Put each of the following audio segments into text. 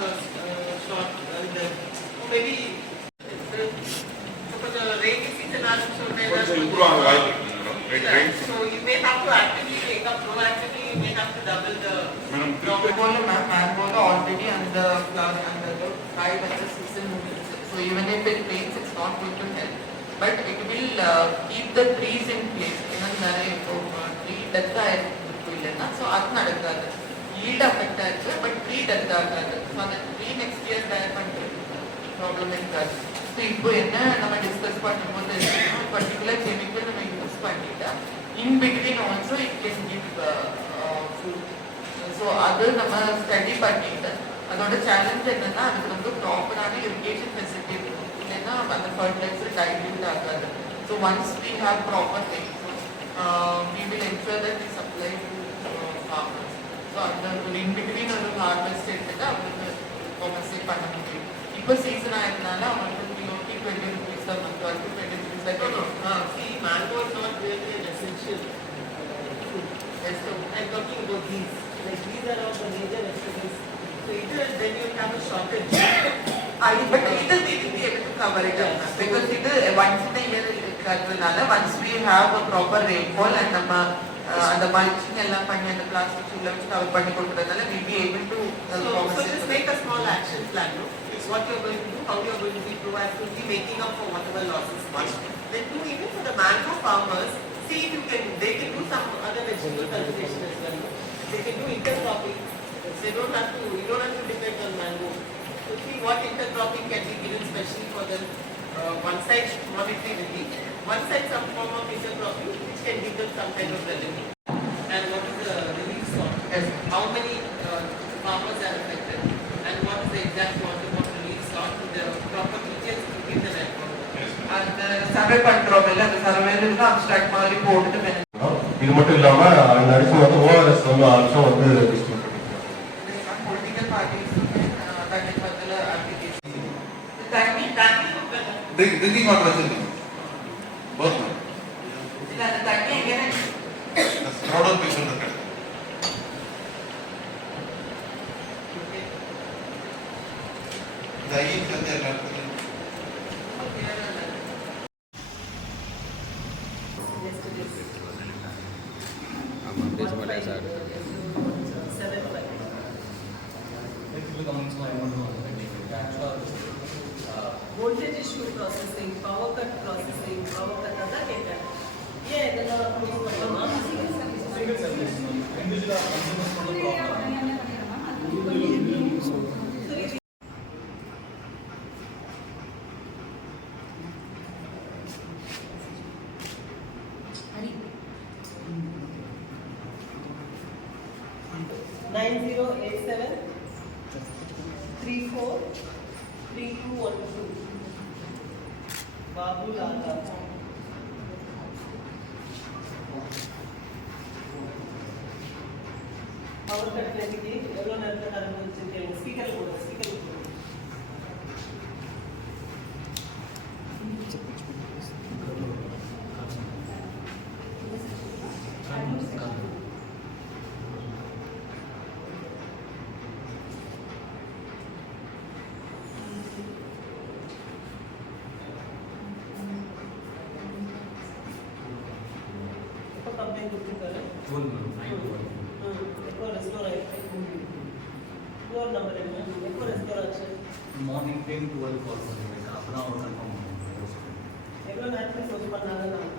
was uh, shot uh, there. Maybe the, because the rain is season also, so there was yeah, So you may have to actively take up proactively. You may have to double the. Madam cricket बोलो ma'am ma'am बोलो already under flood under the high weather season. So even if it rains, it's not going to help. But it will uh, keep the trees in place. ಇನ್ನೊಂದು ನರೆ tree ಡತ್ತ ಇರ್ತಿಲ್ಲ so ಅದು ನಡಕ್ಕಾಗುತ್ತೆ அது affect ஆயிருக்கு but pre death ஆகாது. So அந்த tree next year டயர் பண்ணுறது problem இருக்காது. ஸோ இப்போ என்ன நம்ம டிஸ்கஸ் பண்ணும்போது பர்டிகுலர் கெமிக்கல் நம்ம யூஸ் பண்ணிட்டா in between also it can give food so அது நம்ம ஸ்டடி பண்ணிட்டு அதோட சேலஞ்ச் என்னன்னா அதுக்கு வந்து ப்ராப்பரான இரிகேஷன் ஃபெசிலிட்டி இருக்கும். இல்லைன்னா அந்த ஃபர்டிலைசர் டைல்யூட் ஆகாது. So once we have proper we will ensure that we supply to farmers so அந்த ஒரு இன் பிட்வீன் ஒரு ஹார்வெஸ்ட் எடுத்துட்டு அவங்களுக்கு காம்பன்சேட் பண்ண முடியும் இப்போ சீசன் ஆயிருந்தால அவங்களுக்கு டுவெண்ட்டி டுவெண்ட்டி ருபீஸ் தான் twelve to twenty rupees No, no, தான் uh, see, mango is not really an essential uh, food. I'm talking about these, like these are all the major vegetables. So either then you have a shortage. But இது will be able to cover it up ma'am. because இது once in a year இருக்கிறதுனால once we have a proper rainfall and நம்ம uh, அந்த mulching எல்லாம் பண்ணி அந்த plastic உள்ள வச்சு கவர் பண்ணி கொடுக்கறதுனால we be able to uh, So, so compensate just for make a small action plan, no? It's what you're going to do, how you're going to be proactively making up for whatever losses. One. Then two, even for the mango farmers, see if you can, they can do some other vegetable cultivation as well. no? They can do intercropping. They don't have to, you don't have to depend on mango. So see what intercropping can be given specially for them. Uh, one side monetary relief, one side some form of intercropping which can give them some kind of revenue. And what is the relief sort? Yes. How many uh, farmers are affected? And what is the exact quantum of relief sought with the proper details to give the network? அந்த survey பண்றோம் இல்ல அந்த சர்வேல abstract மாதிரி போட்டுட்டு benefit இது மட்டும் இல்லாமல் அந்த அடிஷன் வந்து ஓஆர்எஸ் வந்து அடிஷன் வந்து ಡ್ರಿಂಕ್ ಡ್ರಿಂಕಿಂಗ್ ವಾಟರ್ ಹಚ್ಚಿದ್ರು ಬೋತ್ ಕ್ರೌಡ್ ಆಫ್ ಪೀಪಲ್ ಅಂತ ಕಡೆ ದೈ ಅಂತ ಹೇಳ್ತಾರೆ ಗಮನಿಸುವ voltage issue processing, power cut processing, power cut அதான் கேட்டேன் ஏன் இதெல்லாம் ப்ரூவ் பண்ணலாமா nine zero eight seven बाबू लाला ಅವರು ಕಟ್ಟಿ ಅದಕ್ಕೆ ಎಲ್ಲೋ ನಂತರ ಸ್ಪೀಕರ್ ಕೊಡ್ತಾರೆ எப்போ கம்ப்ளைண்ட் கொடுத்துருக்காரு எப்போ ரெஸ்டோர் ஆயிருக்கு ஃப்ளோர் நம்பர் என்ன எப்போ ரெஸ்டோர் ஆச்சு மார்னிங் டென் டுவெல் கால் பண்ணுவேன் அப்போ தான் அவர் கன்ஃபார்ம் பண்ணுவேன் எவ்வளோ நேரத்தில் சோர்ஸ் பண்ணாங்கன்னு நமக்கு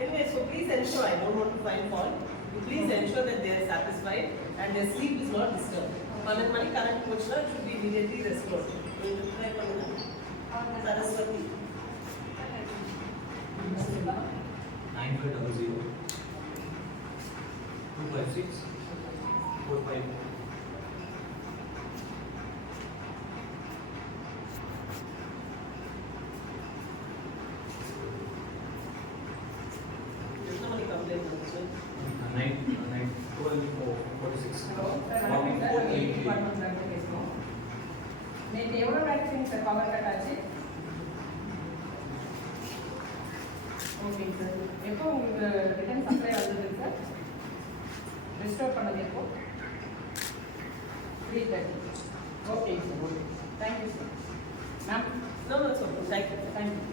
Anyway, so please ensure, I don't want to find fault. You please ensure that they are satisfied and their sleep is not disturbed. మనకి మనకి కరెక్ట్ వచ్చినా should be immediately restored. Try పడినా Saraswati nine five double four eighty டிபார்ட்மெண்ட்ல இருந்து பேசுறோம் நேற்று எவ்வளோ vaccine sir power cut ஆச்சு? ஓகேங்க சார் எப்போ உங்களுக்கு ரிட்டர்ன் சப்ளை வந்தது சார் ரெஸ்டோர் பண்ணது எப்போ? த்ரீ தேர்ட்டி ஓகேங்க sir okay thank you sir ma'am you. Thank you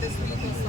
this week is